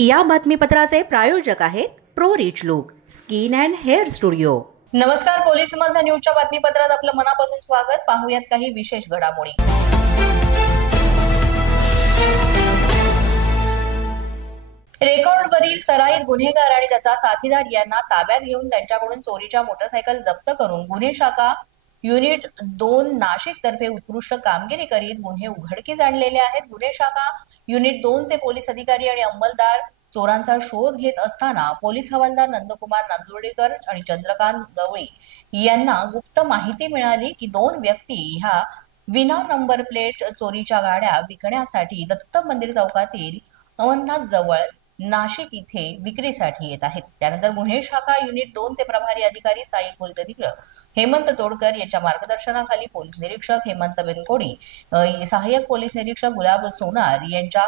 या बातमीपत्राचे प्रायोजक आहेत pro rich look skin and hair studio. नमस्कार, पोलीस माझा न्यूजच्या बातमीपत्रात आपलं मनापासून स्वागत। पाहूयात काही विशेष घडामोडी। रेकॉर्डवरील सराईत गुन्हेगार आणि त्याचा साथीदार यांना ताब्यात घेऊन त्यांच्याकडून चोरीच्या मोटरसायकल जप्त करून गुन्हे शाखा युनिट 2 नाशिक तर्फे उत्कृष्ट कामगिरी करीत गुन्हे उघडकीस आणलेले आहेत। गुन्हे शाखा युनिट 2 चे पोलीस अधिकारी आणि अंमलदार चोरांचा शोध घेत असताना पोलीस हवालदार नंदकुमार नांदुर्डीकर आणि चंद्रकांत गवळी यांना गुप्त माहिती मिळाली की दोन व्यक्ती ह्या विना नंबर प्लेट चोरीच्या गाड्या विकण्यासाठी दत्त मंदिर चौकातील अमरनाथ जवळ नाशिक इथे विक्रीसाठी येत आहेत। त्यानंतर गुन्हे शाखा युनिट 2 चे प्रभारी अधिकारी सहाय्यक पोलीस अधीक्षक हेमंत तोडकर यांच्या मार्गदर्शनाखाली पोलीस निरीक्षक हेमंत बेनकोडी, सहाय्यक पोलीस निरीक्षक गुलाब सोनार यांच्या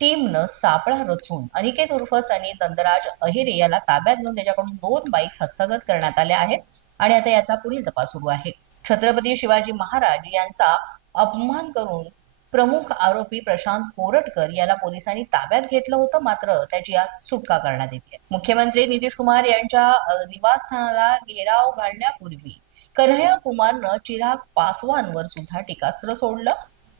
टीमनं सापळा रचून अनिकेत उर्फ सनी नंदराज अहिरे याला ताब्यात घेऊन त्याच्याकडून 2 बाईक्स हस्तगत करण्यात आल्या आहेत आणि आता याचा पुढील तपास सुरू आहे। छत्रपती शिवाजी महाराज यांचा अपमान करून प्रमुख आरोपी प्रशांत कोरटकर याला पोलिसांनी ताब्यात घेतलं होतं, मात्र त्याची आज सुटका करण्यात येते। मुख्यमंत्री नितीश कुमार यांच्या निवासस्थानाला घेराव घालण्यापूर्वी कन्हैया कुमारनं चिराग पासवानवर सुद्धा टीकास्त्र सोडलं।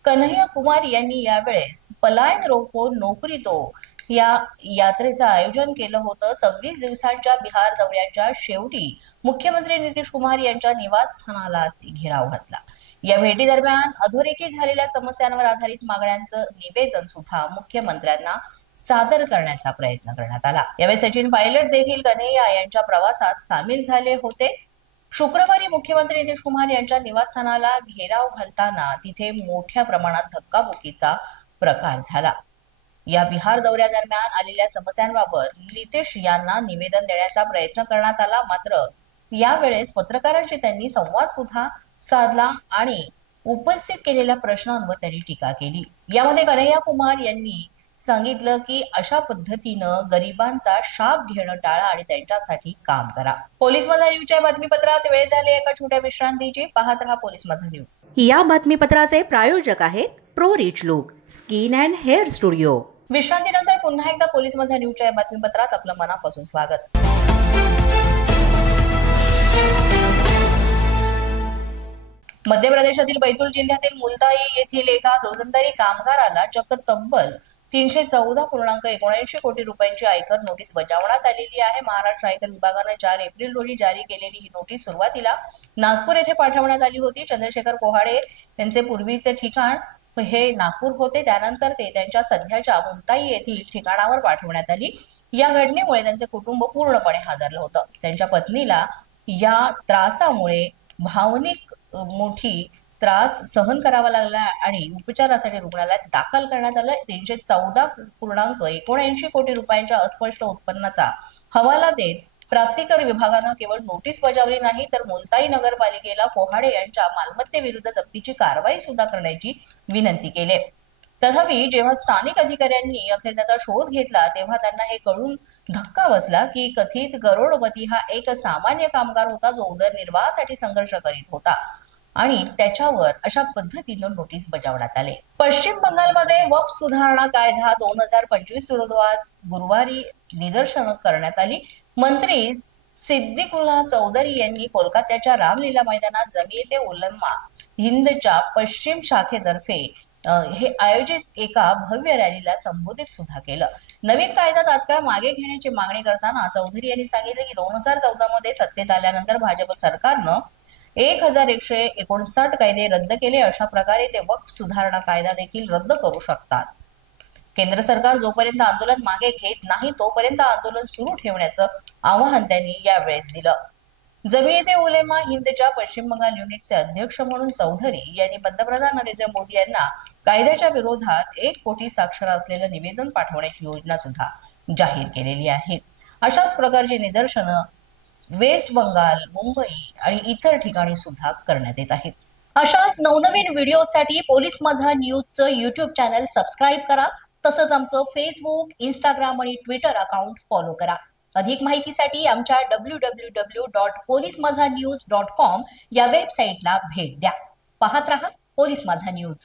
कन्हैया कुमार यांनी यावेळेस पलायन रोको नोकरी दो या यात्रेचं आयोजन केलं होतं। 26 दिवसांच्या बिहार दौऱ्याच्या शेवटी मुख्यमंत्री नितीश कुमार यांच्या निवासस्थानाला घेराव घातला। या भेटी दरम्यान अधोरेखित झालेल्या समस्यांवर आधारित मागण्यांचं निवेदन सुद्धा मुख्यमंत्र्यांना सादर करण्याचा प्रयत्न करण्यात आला। यावेळी सचिन पायलट देखील कन्हैया यांच्या प्रवासात सामील झाले होते। शुक्रवारी मुख्यमंत्री नितीश कुमार यांच्या निवासस्थानाला घेराव घालताना तिथे मोठ्या प्रमाणात धक्काबुक्कीचा प्रकार झाला। या बिहार दौऱ्यादरम्यान आलेल्या समस्यांबाबत नितीश यांना निवेदन देण्याचा प्रयत्न करण्यात आला, मात्र यावेळेस पत्रकारांशी त्यांनी संवाद सुद्धा साधला आणि उपस्थित केलेल्या प्रश्नांवर त्यांनी टीका केली। यामध्ये कन्हैया कुमार यांनी सांगितलं की अशा पद्धतीनं गरिबांचा शाप घेणं टाळा आणि त्यांच्यासाठी काम करा। पोलीस माझा न्यूजच्या बातमीपत्रात वेळ झाली एका छोट्या विश्रांतीची। पाहत रहा पोलीस माझा न्यूज। या बातमीपत्राचे प्रायोजक आहेत pro rich look skin and hair studio. विश्रांतीनंतर पुन्हा एकदा पोलीस माझा न्यूजच्या बातमीपत्रात आपलं मनापासून स्वागत। मध्य प्रदेशातील बैतूल जिल्ह्यातील मुलताई येथील एका रोजंदारी कामगाराला चक्क तब्बल 314.79 कोटी रुपयांची आयकर नोटीस बजावण्यात आलेली आहे। महाराष्ट्र आयकर विभागाने 4 एप्रिल रोजी जारी केलेली ही नोटीस सुरुवातीला नागपूर येथे पाठवण्यात आली होती। चंद्रशेखर कोहाडे यांचे पूर्वीचे ठिकाण हे नागपूर होते, त्यानंतर ते त्यांच्या सध्याच्या मुलताई येथील ठिकाणावर पाठवण्यात आली। या घटनेमुळे त्यांचे कुटुंब पूर्णपणे हादरलं होतं। त्यांच्या पत्नीला या त्रासामुळे भावनिक मोठी त्रास सहन करावा लागला आणि उपचारासाठी रुग्णालयात दाखल करण्यात आलं। 314.79 कोटी रुपयांच्या अस्पष्ट उत्पन्नाचा हवाला देत प्राप्तिकर विभागानं केवळ नोटीस बजावली नाही, तर मुलताई नगरपालिकेला कोहाडे यांच्या मालमत्तेविरुद्ध जप्तीची कारवाई सुद्धा करण्याची विनंती केली। तथापि जेव्हा स्थानिक अधिकाऱ्यांनी अखेर त्याचा शोध घेतला तेव्हा त्यांना हे कळून धक्का बसला की कथित करोडपती हा एक सामान्य कामगार होता, जो उदरनिर्वाहासाठी संघर्ष करीत होता आणि त्याच्यावर अशा पद्धतीनं नोटीस बजावण्यात आले। पश्चिम बंगालमध्ये वक्फ सुधारणा कायदा 2025 विरोधात गुरुवारी निदर्शनं करण्यात आली। मंत्री सिद्दीकुल्ला चौधरी यांनी कोलकात्याच्या रामलीला मैदानात जमियते उलमा हिंदच्या पश्चिम शाखेतर्फे हे आयोजित एका भव्य रॅलीला संबोधित सुद्धा केलं। नवीन कायदा तात्काळ मागे घेण्याची मागणी करताना चौधरी यांनी सांगितले की 2014 मध्ये सत्तेत आल्यानंतर भाजप सरकारनं 1159 कायदे रद्द केले। अशा प्रकारे ते वक्फ सुधारणा कायदा देखील रद्द करू शकतात। केंद्र सरकार जोपर्यंत आंदोलन मागे घेत नाही तोपर्यंत आंदोलन सुरू ठेवण्याचं आवाहन त्यांनी यावेळेस दिलं। जमियते उलेमा हिंदच्या पश्चिम बंगाल युनिटचे अध्यक्ष म्हणून चौधरी यांनी पंतप्रधान नरेंद्र मोदी यांना कायद्याच्या विरोधात 1 कोटी साक्षर असलेलं निवेदन पाठवण्याची योजना सुद्धा जाहीर केलेली आहे। अशाच प्रकारची निदर्शनं वेस्ट बंगाल, मुंबई आणि इतर ठिकाणी सुद्धा करण्यात येत आहेत। अशाच नवनवीन व्हिडिओसाठी पोलीस माझा न्यूजचं YouTube चॅनल सबस्क्राईब करा। तसंच आमचं फेसबुक, इंस्टाग्राम आणि ट्विटर अकाउंट फॉलो करा। अधिक माहितीसाठी आमच्या www.polismazhanews.com या वेबसाईटला भेट द्या। पाहत रहा पोलीस माझा न्यूज।